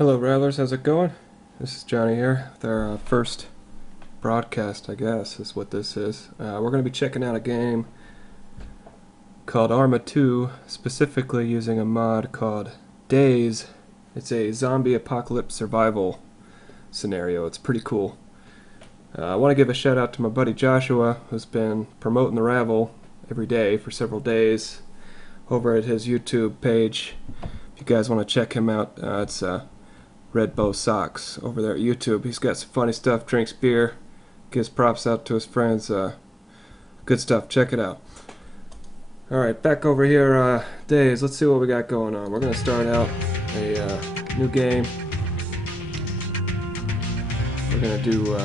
Hello Rattlers, how's it going? This is Johnny here with our first broadcast, I guess, is what this is. We're going to be checking out a game called Arma2, specifically using a mod called Dayz. It's a zombie apocalypse survival scenario. It's pretty cool. I want to give a shout out to my buddy Joshua, who's been promoting the Ravel every day for several days over at his YouTube page. If you guys want to check him out, it's Red Bow Socks over there at YouTube. He's got some funny stuff, drinks beer, gives props out to his friends. Good stuff, check it out. Alright, back over here, Dayz. Let's see what we got going on. We're going to start out a new game. We're going to do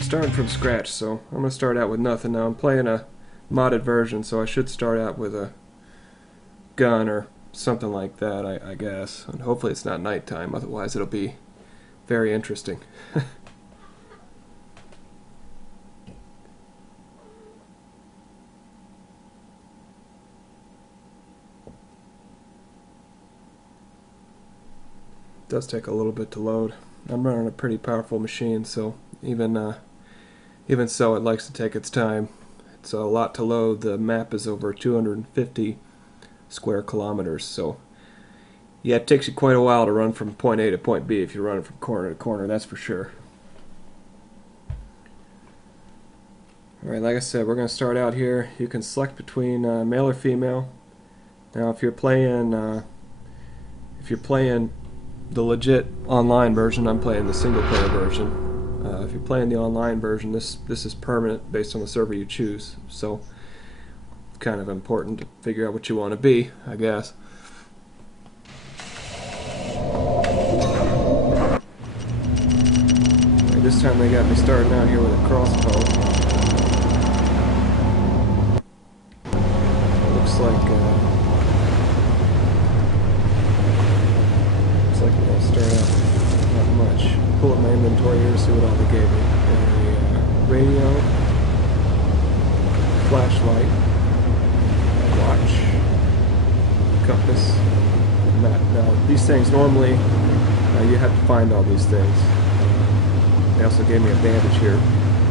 starting from scratch, so I'm going to start out with nothing. Now I'm playing a modded version, so I should start out with a gun or something like that, I guess. And hopefully it's not nighttime, otherwise it'll be very interesting. It does take a little bit to load. I'm running a pretty powerful machine, so even so it likes to take its time. It's a lot to load. The map is over 250 square kilometers, so yeah, it takes you quite a while to run from point A to point B if you're running from corner to corner, that's for sure. Alright, like I said, we're going to start out here. You can select between male or female. Now if you're playing the legit online version, I'm playing the single player version. If you're playing the online version, this is permanent based on the server you choose, so it's kind of important to figure out what you want to be, I guess. Right, this time they got me starting out here with a crossbow. It looks like we're gonna start out with not much. Pull up my inventory here to see what all they gave me. A radio, flashlight, watch, compass, map. Now these things normally you have to find all these things. They also gave me a bandage here.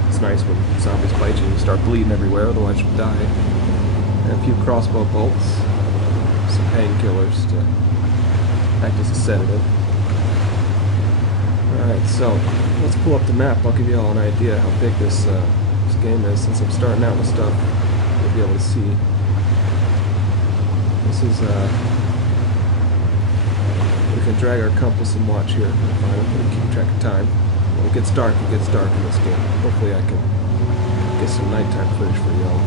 It's nice when zombies bite you start bleeding everywhere, otherwise you'll die. And a few crossbow bolts, some painkillers to act as a sedative. Alright, so let's pull up the map. I'll give you all an idea how big this game is. Since I'm starting out with stuff, you'll be able to see. This is, we can drag our compass and watch here. We can keep track of time. When it gets dark in this game. Hopefully I can get some nighttime footage for y'all.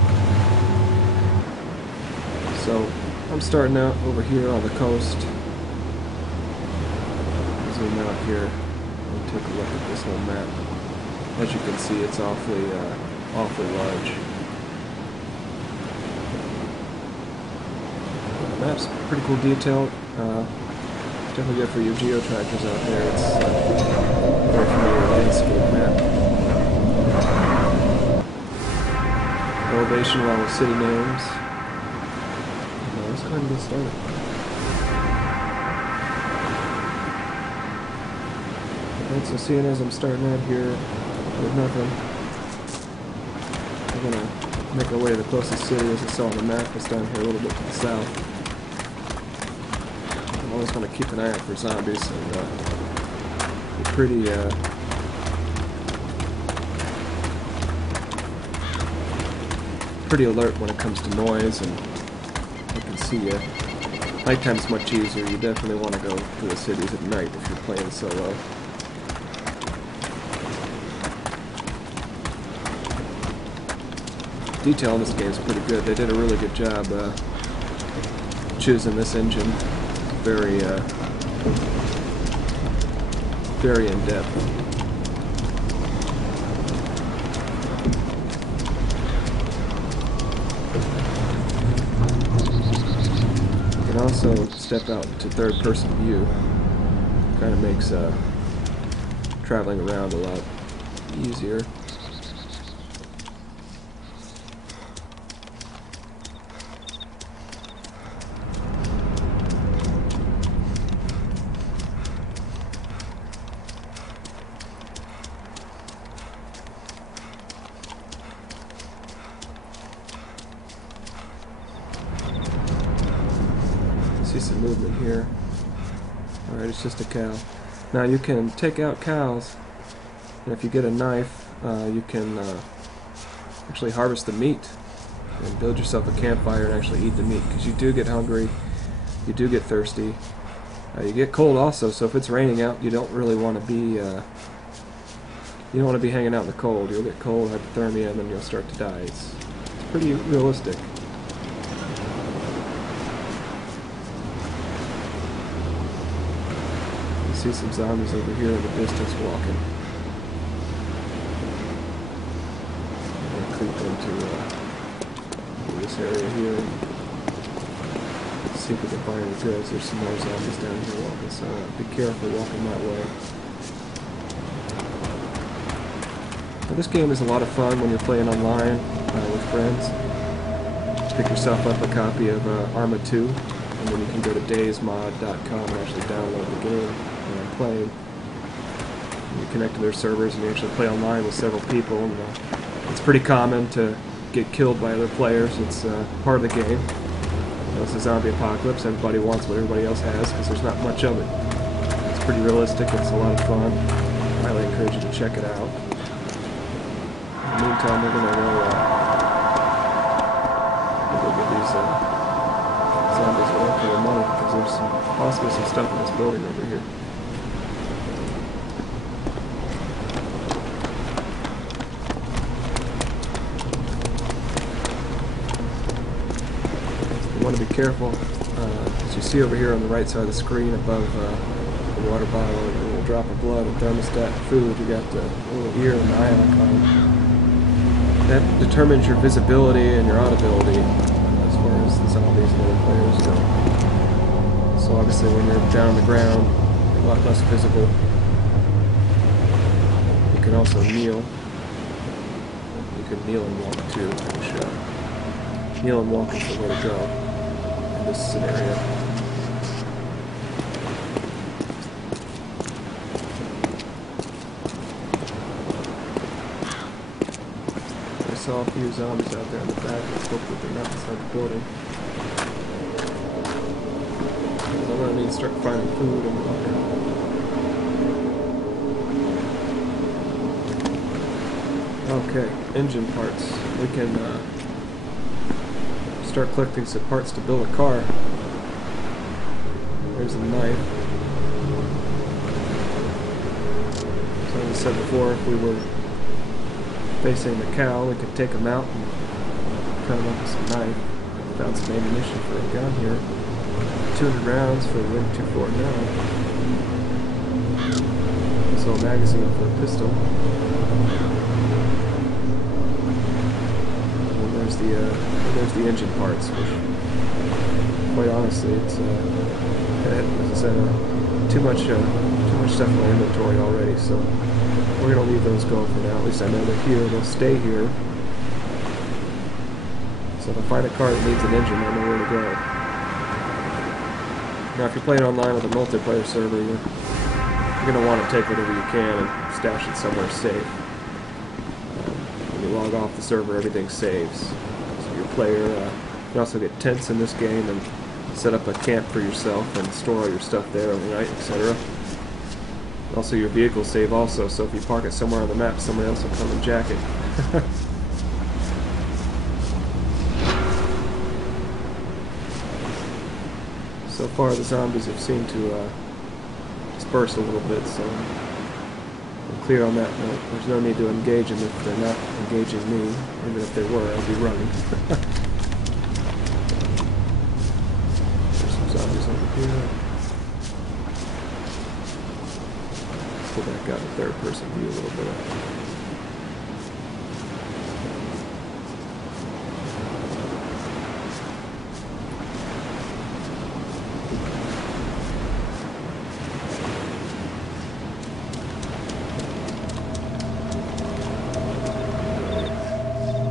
So, I'm starting out over here on the coast. Zoom out here. Take a look at this whole map. As you can see, it's awfully large. The map's pretty cool detail. Definitely good for you geo-trackers out there. It's a very familiar landscape map. Elevation along with city names. Let's go ahead and get started. Alright, so seeing as I'm starting out here with nothing, we're going to make our way to the closest city. As I saw on the map, it's down here a little bit to the south. I always want to keep an eye out for zombies and be pretty alert when it comes to noise, and you can see nighttime's much easier. You definitely want to go to the cities at night if you're playing solo. Detail in this game is pretty good. They did a really good job choosing this engine. Very in depth. You can also step out to third-person view. Kind of makes traveling around a lot easier. See some movement here. Alright, it's just a cow. Now you can take out cows, and if you get a knife, you can actually harvest the meat and build yourself a campfire and actually eat the meat, because you do get hungry, you do get thirsty, you get cold also. So if it's raining out, you don't really want to be hanging out in the cold. You'll get cold, hypothermia, and then you'll start to die. It's pretty realistic. You see some zombies over here in the distance walking. I'm going to creep into this area here and see if we can find any goods. There's some more zombies down here walking, so be careful walking that way. Now, this game is a lot of fun when you're playing online with friends. Pick yourself up a copy of Arma2, and then you can go to daysmod.com and actually download the game when I'm playing. You connect to their servers and you actually play online with several people. And, it's pretty common to get killed by other players. It's part of the game. It's a zombie apocalypse. Everybody wants what everybody else has because there's not much of it. It's pretty realistic. It's a lot of fun. I highly encourage you to check it out. In the meantime, we're going to go get these zombies away for their money, because there's possibly some stuff in this building over here. You want to be careful, as you see over here on the right side of the screen above the water bottle, a little drop of blood, a thermostat, food, you got the little ear and the eye icon. That determines your visibility and your audibility as far as the zombies and other players go. So obviously when you're down on the ground, you're a lot less visible. You can also kneel. You can kneel and walk too, which kneel and walk is the way to go in this scenario. I saw a few zombies out there in the back. Let's hope that they're not inside the building. I'm going to need to start finding food and water. Okay, engine parts. We can start collecting some parts to build a car. There's a knife. So as I said before, if we were facing the cow, we could take him out and cut him up with some knife. Found some ammunition for a gun here. 200 rounds for the .249. Also a magazine for a pistol. And there's the engine parts, which, quite honestly, it's as I said, too much stuff in my inventory already. So we're going to leave those go for now. At least I know they're here. They'll stay here. So if I find a car that needs an engine, I know where to go. Now, if you're playing online with a multiplayer server, you're going to want to take whatever you can and stash it somewhere safe. When you log off the server, everything saves. So your player, you can also get tents in this game and set up a camp for yourself and store all your stuff there overnight, etc. Also, your vehicles save also, so if you park it somewhere on the map, someone else will come and jack it. So far, the zombies have seemed to disperse a little bit, so I'm clear on that note. There's no need to engage them if they're not engaging me. Even if they were, I'd be running. There's some zombies over here. Go back out in third-person view a little bit.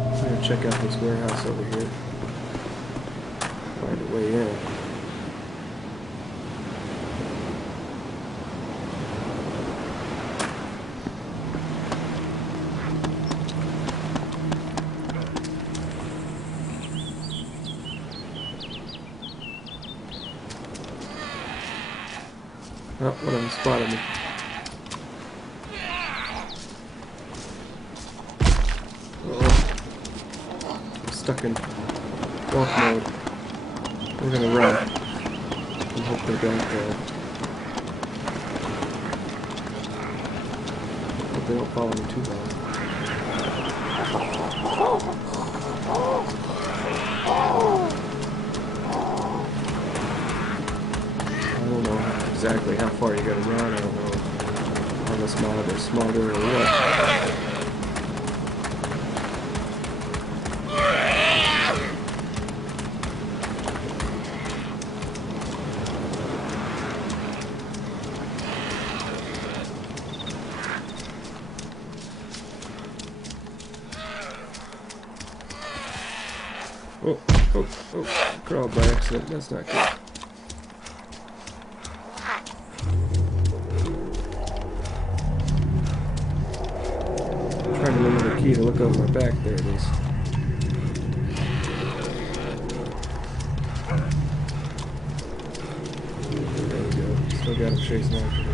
I'm going to check out this warehouse over here. Find a way in. Oh, one of them spotted me. Uh-oh. I'm stuck in walk mode. We're gonna run. And hope they don't, hope they don't follow me too long. I don't know exactly how far you gotta run. I don't know if on this mod they're smarter or what. Oh, crawled by accident. That's not good. I'm trying to remember the key to look over my back. There it is. There we go. Still got him chasing after me.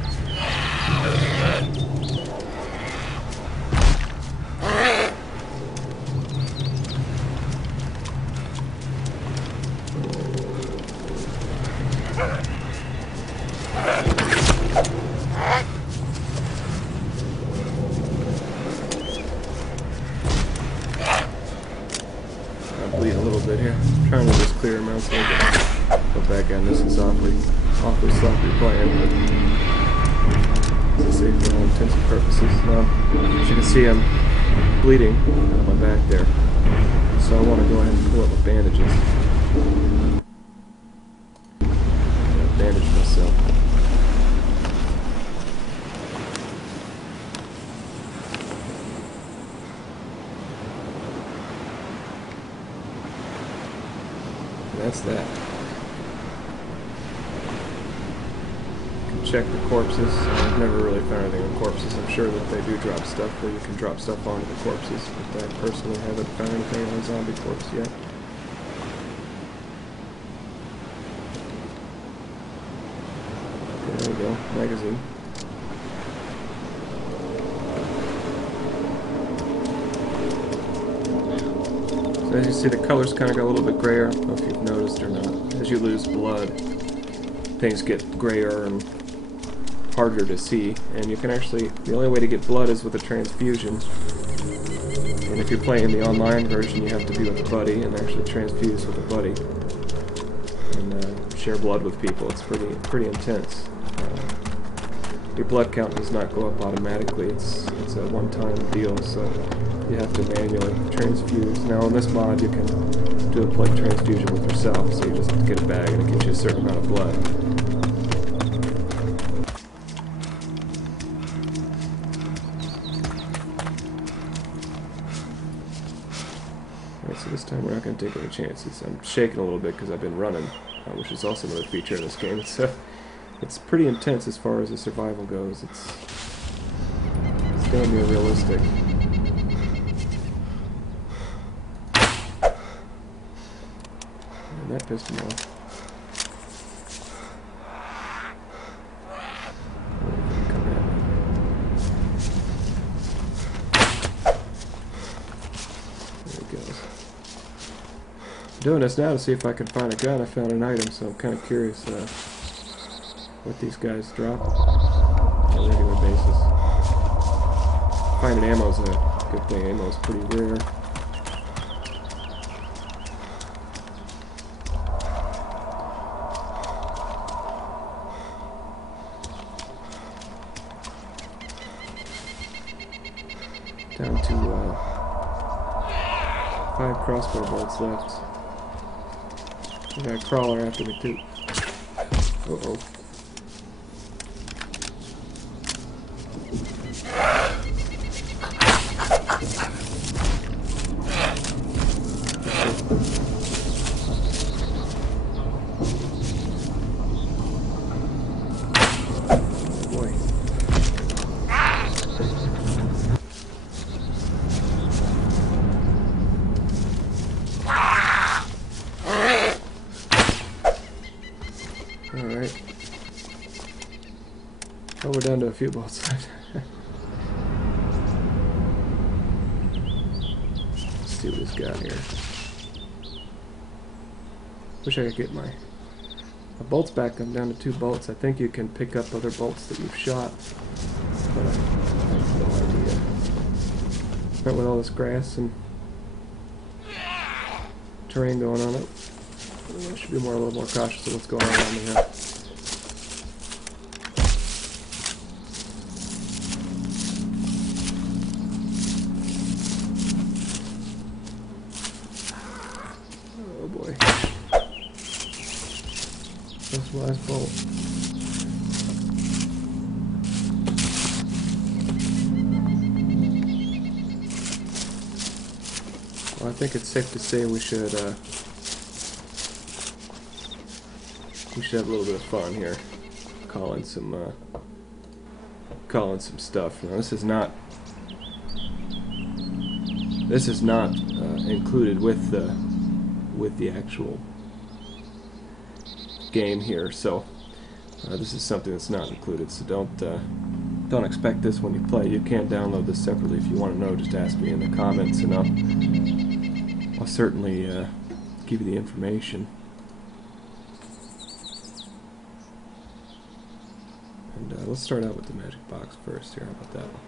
Bleed a little bit here. I'm trying to just clear him out so I can put back in. This is awfully sloppy playing, but it's safe for all intents and purposes. Now, as you can see, I'm bleeding out of my back there, so I want to go ahead and pull up my bandages. Bandage myself. That's that. You can check the corpses. I've never really found anything on corpses. I'm sure that they do drop stuff where you can drop stuff onto the corpses, but I personally haven't found anything on a zombie corpse yet. There we go. Magazine. As you see, the colors kind of got a little bit grayer. I don't know if you've noticed or not. As you lose blood, things get grayer and harder to see. And you can actually, the only way to get blood is with a transfusion. And if you're playing the online version, you have to be with a buddy and actually transfuse with a buddy and share blood with people. It's pretty intense. Your blood count does not go up automatically. It's a one-time deal, so you have to manually transfuse. Now in this mod you can do a blood transfusion with yourself, so you just get a bag and it gives you a certain amount of blood. Alright, so this time we're not going to take any chances. I'm shaking a little bit because I've been running, which is also another feature of this game. It's pretty intense as far as the survival goes. It's damn near realistic. And that pissed him off. There he goes. I'm doing this now to see if I can find a gun. I found an item, so I'm kind of curious what these guys drop on a regular basis. Finding ammo's a good thing. Ammo's pretty rare. Down to 5 crossbow bolts left. I got a crawler after me too. Uh-oh. Alright. Oh, we're down to a few bolts left. Let's see what he's got here. Wish I could get my bolts back. I'm down to 2 bolts. I think you can pick up other bolts that you've shot, but I have no idea. Not with all this grass and terrain going on it. I should be a little more cautious of what's going on around me here. Oh boy. That's the last bolt. Well, I think it's safe to say we should have a little bit of fun here, calling some stuff. Now, this is not included with the actual game here, so this is something that's not included. So don't expect this when you play. You can download this separately. If you want to know, just ask me in the comments, and I'll certainly give you the information. And let's start out with the magic box first here. How about that one?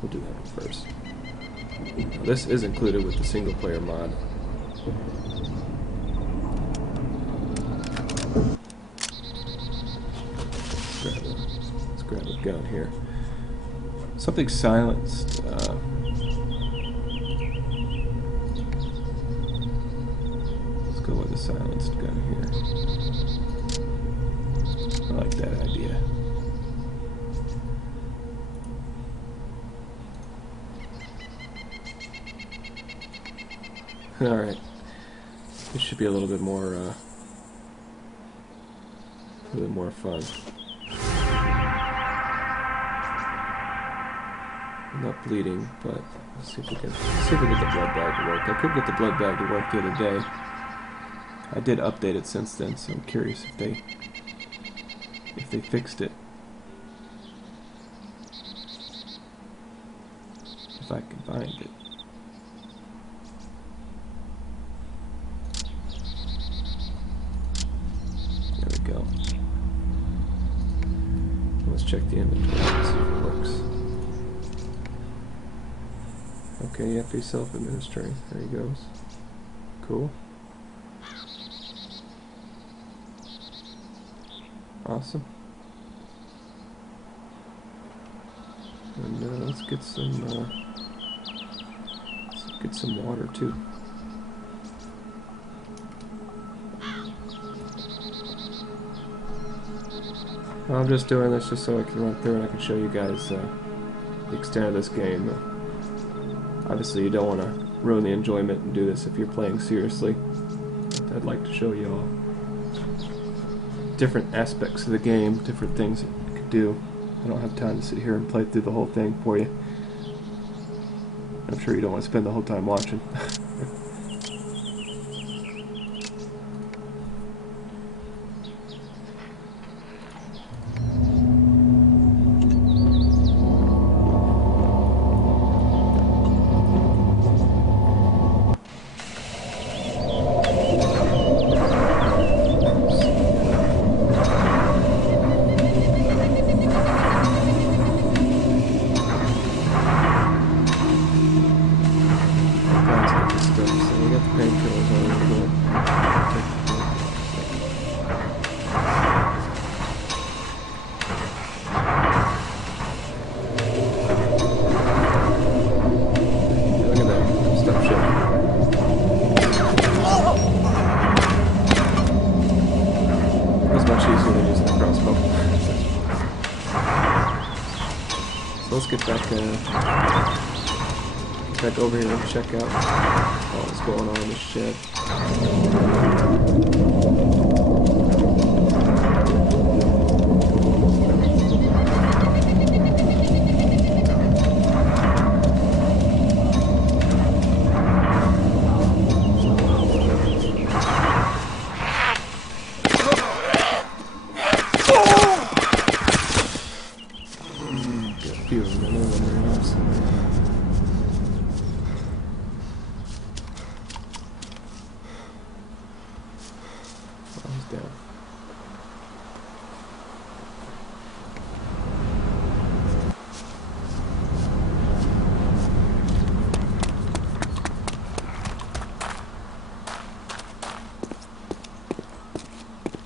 We'll do that one first. Now, this is included with the single player mod. Let's grab a gun here. Something silenced. Let's go with a silenced gun here. I like that idea. Alright. This should be a little bit more fun. I'm not bleeding, but let's see if we can get the blood bag to work. I could get the blood bag to work the other day. I did update it since then, so I'm curious if they fixed it. If I can find it. There we go. Let's check the inventory and see if it works. Okay, EFP self-administering. There he goes. Cool. Awesome. And let's get some water too. I'm just doing this just so I can run through and I can show you guys the extent of this game. Obviously, you don't want to ruin the enjoyment and do this if you're playing seriously. I'd like to show you all different aspects of the game, different things that you can do. I don't have time to sit here and play through the whole thing for you. I'm sure you don't want to spend the whole time watching. Let's get back over here and check out what's going on in this shed. down.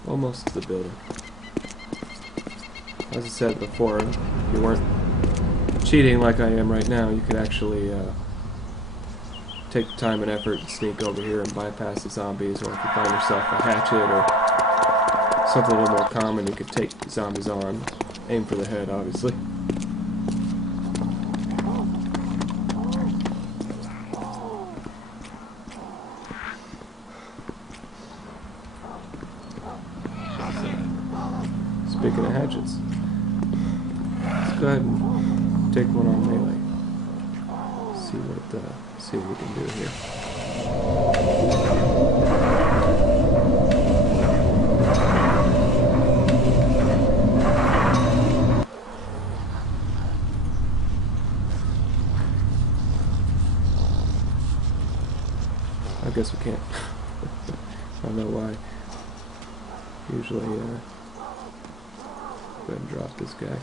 Almost to the building. As I said before, if you weren't cheating like I am right now, you could actually take the time and effort and sneak over here and bypass the zombies, or if you find yourself a hatchet or something a little more common, you could take zombies on. Aim for the head, obviously. Speaking of hatchets, let's go ahead and take one on melee. See what we can do here. I guess we can't. I don't know why. Usually, go ahead and drop this guy.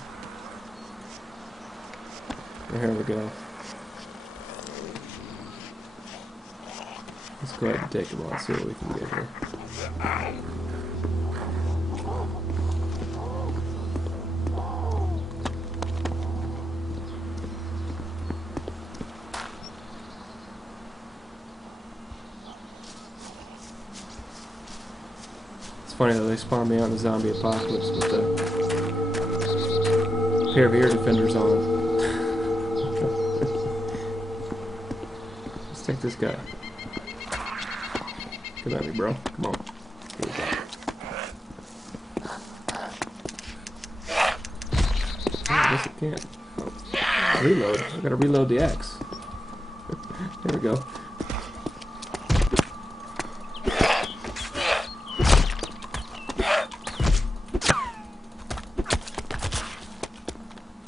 And here we go. Let's go ahead and take him on, see what we can get here. It's funny that they spawned me on the zombie apocalypse with a pair of ear defenders on. Let's take this guy. Come at me, bro. Come on. Here we go. Oh, I guess I can't. Oh. Reload. I gotta reload the axe. There we go.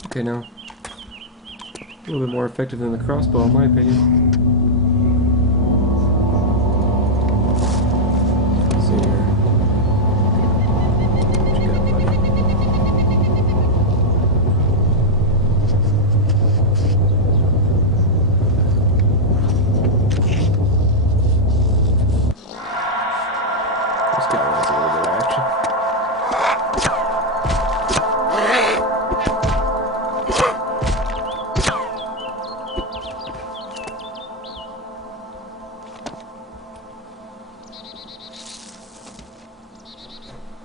Okay, now. A little bit more effective than the crossbow, in my opinion.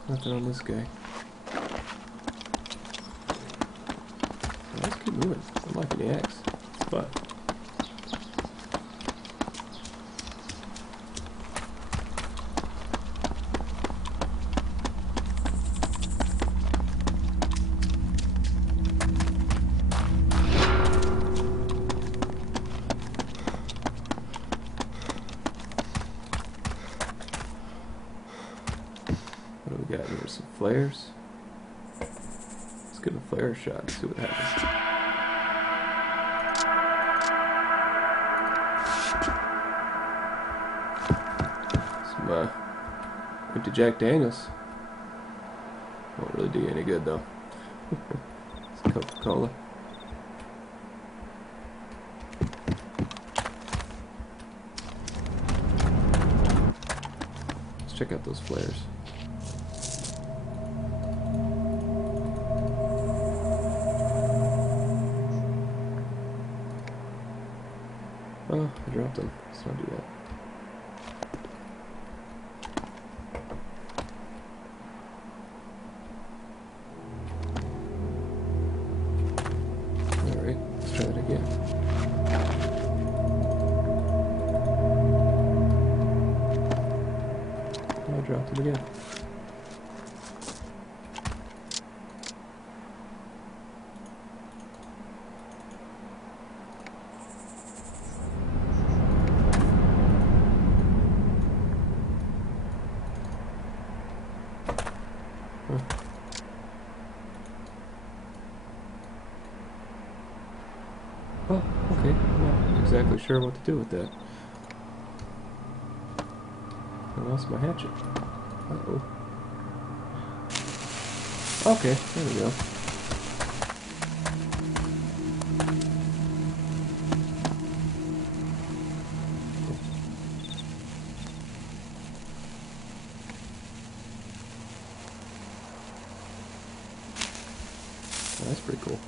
Nothing on this guy. Let's keep moving. I'm liking the axe. It's fun. What do we got here? Some flares. Let's give a flare a shot and see what happens. Some empty Jack Daniels. Won't really do you any good though. It's Coca-Cola. Let's check out those flares. Oh, I dropped them. Let's not do that. Alright, let's try that again. Oh, I dropped them again. Huh. Oh, okay. I'm not exactly sure what to do with that. I lost my hatchet. Uh-oh. Okay, there we go. Oh, that's pretty cool.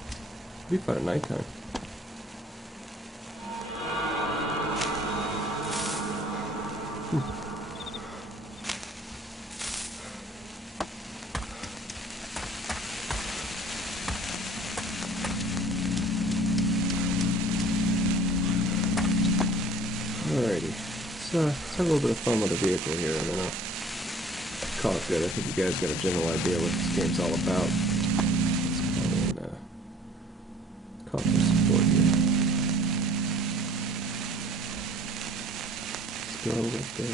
It'd be fun at nighttime. Alrighty, let's have a little bit of fun with the vehicle here, and then I'll call it good. I think you guys got a general idea what this game's all about. Let's call for support here. Let's go with the,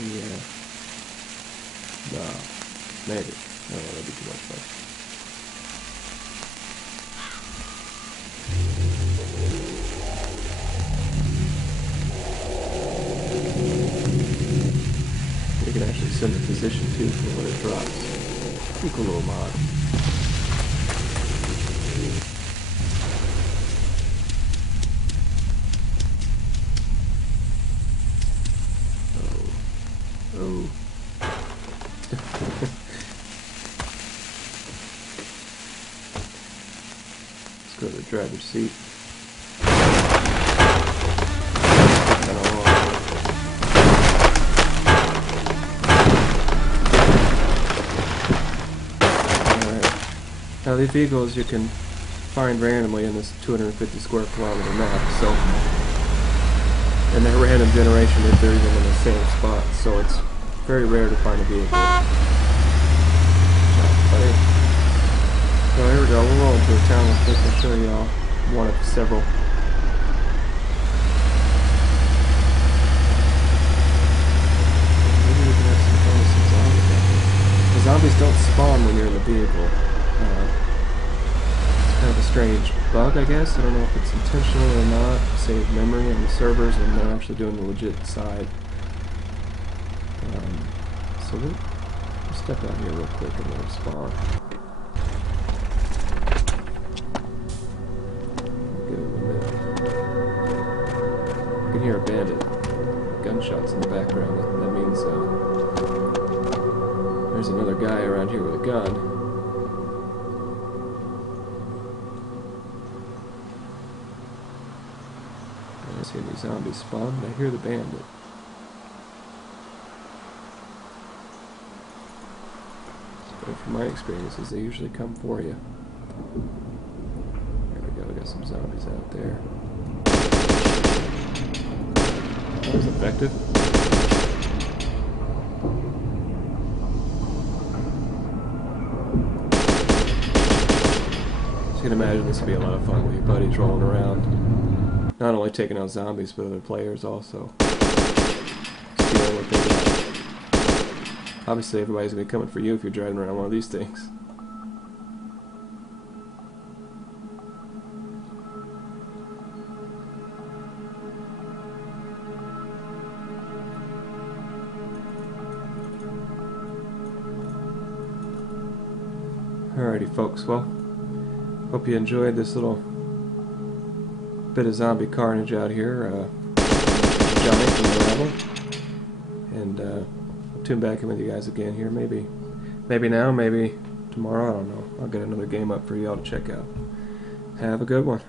nah, maybe. No, that'd be too much fun. You can actually send the position too for when it drops. Pretty cool little mod. Oh. Let's go to the driver's seat. Now these vehicles you can find randomly in this 250 square kilometer map, so, and they're random generation if they're even in the same spot, so it's very rare to find a vehicle. So here we go, we'll roll into a town real quick. I'll show you all one of several. Maybe we can have some fun with some zombies out there. The zombies don't spawn when you're in the vehicle. It's kind of a strange bug, I guess. I don't know if it's intentional or not to save memory on the servers, and they're actually doing the legit side. So we'll step out here real quick and let them spawn. Give them a minute. You can hear a bandit. Gunshots in the background. That means there's another guy around here with a gun. I see any zombies spawn, but I hear the bandit. But from my experiences, they usually come for you. There we go, we got some zombies out there. That was effective. So you can imagine this would be a lot of fun with your buddies rolling around. Not only taking out zombies, but other players also. Stealing what they got. Obviously, everybody's going to be coming for you if you're driving around one of these things. Alrighty, folks. Well, hope you enjoyed this little bit of zombie carnage out here. Johnny from the Rebel. And I'll tune back in with you guys again here. Maybe now, maybe tomorrow. I don't know. I'll get another game up for y'all to check out. Have a good one.